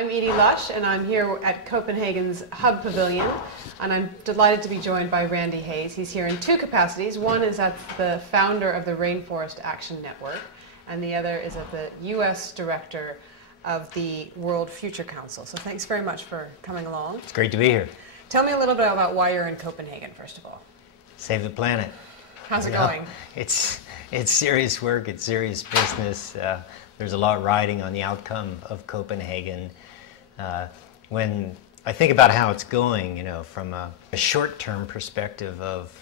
I'm EDIE LUSH, and I'm here at Copenhagen's Hub Pavilion, and I'm delighted to be joined by Randy Hayes. He's here in two capacities. One is as the founder of the Rainforest Action Network, and the other is as the U.S. Director of the World Future Council. So thanks very much for coming along. It's great to be here. Tell me a little bit about why you're in Copenhagen, first of all. Save the planet. How's it going? It's serious work, it's serious business. There's a lot riding on the outcome of Copenhagen. When I think about how it's going, you know, from a short-term perspective of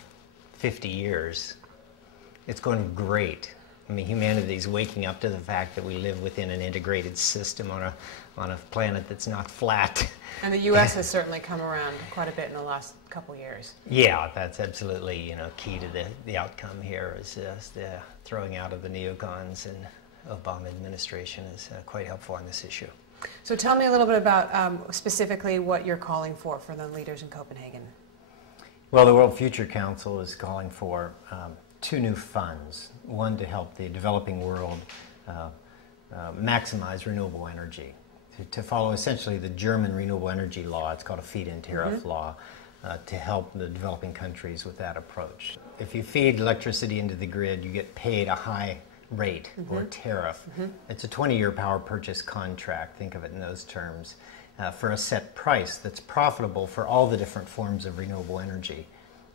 50 years, it's going great. I mean, humanity is waking up to the fact that we live within an integrated system on a planet that's not flat. And the U.S. has certainly come around quite a bit in the last couple years. Yeah, that's absolutely, you know, key to the outcome here is the throwing out of the neocons, and Obama administration is quite helpful on this issue. So tell me a little bit about specifically what you're calling for the leaders in Copenhagen. Well, the World Future Council is calling for two new funds. One to help the developing world maximize renewable energy, to follow essentially the German renewable energy law. It's called a feed-in tariff law, to help the developing countries with that approach. If you feed electricity into the grid, you get paid a high rate or tariff. It's a 20-year power purchase contract, think of it in those terms, for a set price that's profitable for all the different forms of renewable energy.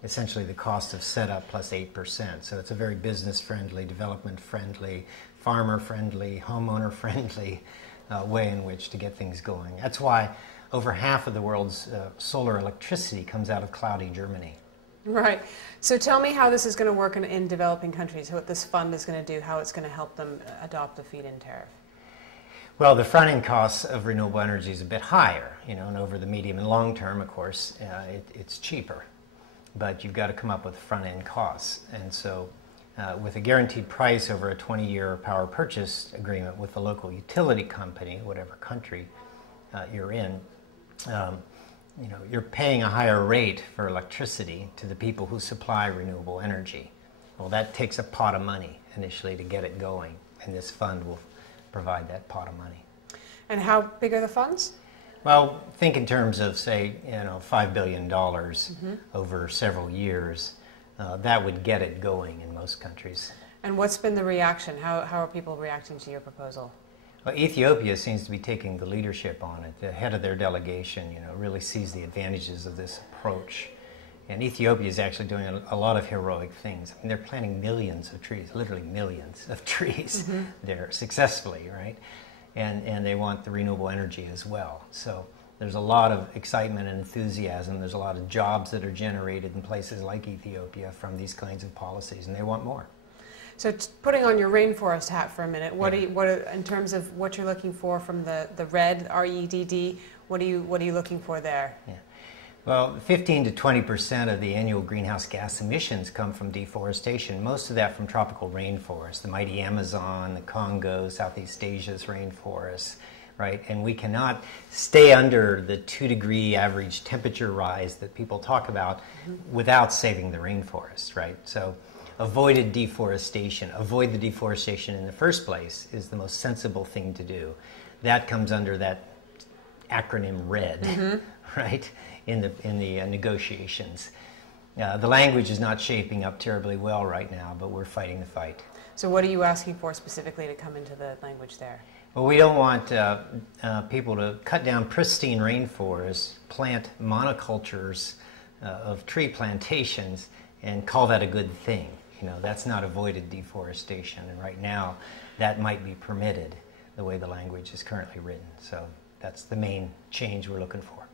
Essentially the cost of setup plus 8%. So it's a very business-friendly, development-friendly, farmer-friendly, homeowner-friendly way in which to get things going. That's why over half of the world's solar electricity comes out of cloudy Germany. Right. So tell me how this is going to work in developing countries, what this fund is going to do, how it's going to help them adopt the feed-in tariff. Well, the front-end costs of renewable energy is a bit higher, you know, and over the medium and long term, of course, it's cheaper. But you've got to come up with front-end costs. And so with a guaranteed price over a 20-year power purchase agreement with the local utility company, whatever country you're in, you know, you're paying a higher rate for electricity to the people who supply renewable energy. Well, that takes a pot of money initially to get it going, and this fund will provide that pot of money. And how big are the funds? Well, think in terms of, say, you know, $5 billion over several years. That would get it going in most countries. And what's been the reaction? How are people reacting to your proposal? Well, Ethiopia seems to be taking the leadership on it. The head of their delegation, you know, really sees the advantages of this approach. And Ethiopia is actually doing a lot of heroic things. I mean, they're planting millions of trees, literally millions of trees there successfully, right? And they want the renewable energy as well. So there's a lot of excitement and enthusiasm. There's a lot of jobs that are generated in places like Ethiopia from these kinds of policies, and they want more. So putting on your rainforest hat for a minute, what in terms of what you're looking for from the RED, R-E-D-D, what are you looking for there? Yeah. Well, 15 to 20% of the annual greenhouse gas emissions come from deforestation, most of that from tropical rainforests, the mighty Amazon, the Congo, Southeast Asia's rainforests, right? And we cannot stay under the 2-degree average temperature rise that people talk about without saving the rainforest, right? So avoid the deforestation in the first place is the most sensible thing to do. That comes under that acronym RED, right? In the negotiations. The language is not shaping up terribly well right now, but we're fighting the fight. So what are you asking for specifically to come into the language there? Well, we don't want people to cut down pristine rainforests, plant monocultures of tree plantations, and call that a good thing. You know, that's not avoided deforestation, and right now that might be permitted the way the language is currently written. So that's the main change we're looking for.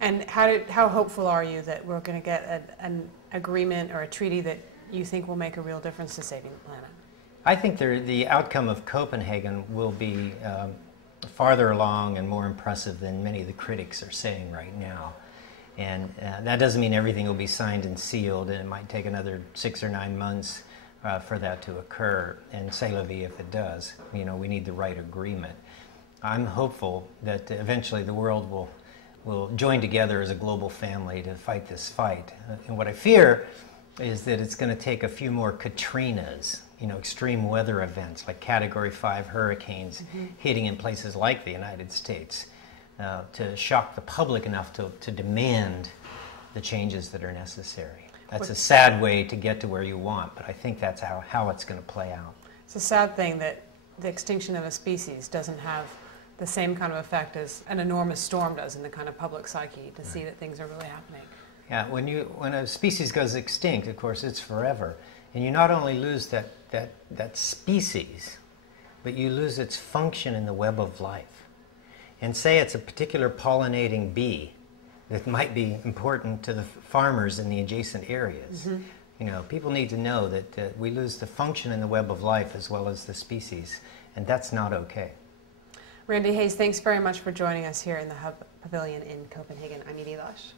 And how hopeful are you that we're going to get an agreement or a treaty that you think will make a real difference to saving the planet? I think the outcome of Copenhagen will be farther along and more impressive than many of the critics are saying right now. And that doesn't mean everything will be signed and sealed, and it might take another 6 or 9 months for that to occur. And c'est la vie if it does. You know, we need the right agreement. I'm hopeful that eventually the world will join together as a global family to fight this fight. And what I fear is that it's going to take a few more Katrinas, you know, extreme weather events like Category 5 hurricanes hitting in places like the United States to shock the public enough to demand the changes that are necessary. That's a sad way to get to where you want, but I think that's how it's going to play out. It's a sad thing that the extinction of a species doesn't have the same kind of effect as an enormous storm does in the kind of public psyche, to see that things are really happening. Yeah, when a species goes extinct, of course, it's forever. And you not only lose that species, but you lose its function in the web of life. And say it's a particular pollinating bee that might be important to the farmers in the adjacent areas. Mm-hmm. You know, people need to know that we lose the function in the web of life as well as the species, and that's not okay. Randy Hayes, thanks very much for joining us here in the Hub Pavilion in Copenhagen. I'm EDIE LUSH.